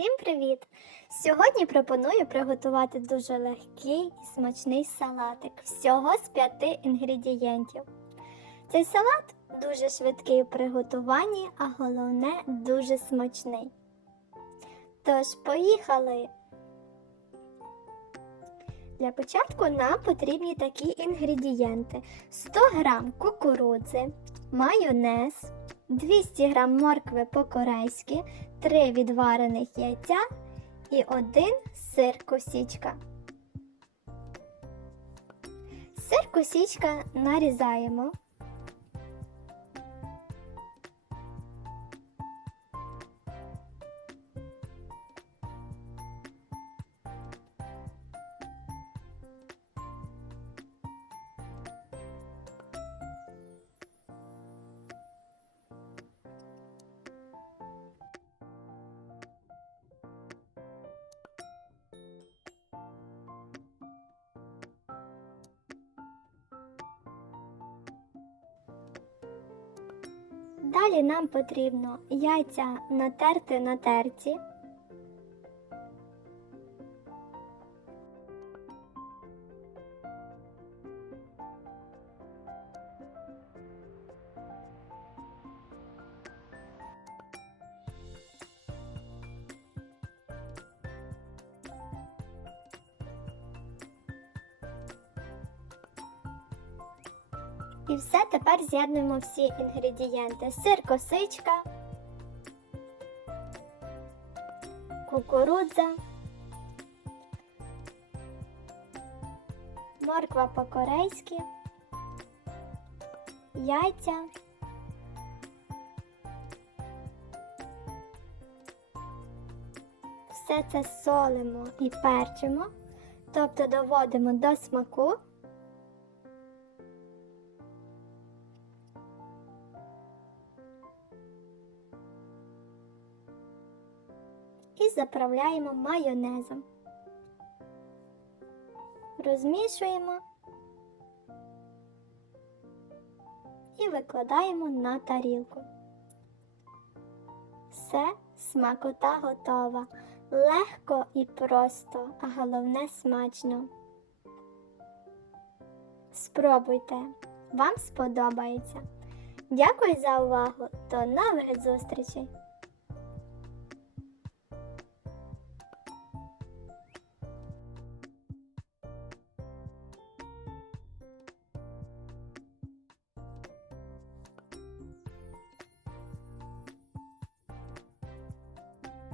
Всім привіт! Сьогодні пропоную приготувати дуже легкий і смачний салатик всього з п'яти інгредієнтів. Цей салат дуже швидкий у приготуванні, а головне дуже смачний. Тож, поїхали! Для початку нам потрібні такі інгредієнти: 100 г кукурудзи, майонез, 200 г моркви по-корейськи, 3 відварених яйця і 1 сир косічка. Сир косічка нарізаємо. Далі нам потрібно яйця натерти на терці. І все тепер з'єднуємо всі інгредієнти: сир косичка, кукурудза, морква по-корейськи, яйця. Все це солимо і перчимо, тобто доводимо до смаку. І заправляємо майонезом. Розмішуємо і викладаємо на тарілку. Все, смакота готова. Легко і просто, а головне смачно. Спробуйте, вам сподобається. Дякую за увагу. До нових зустрічей!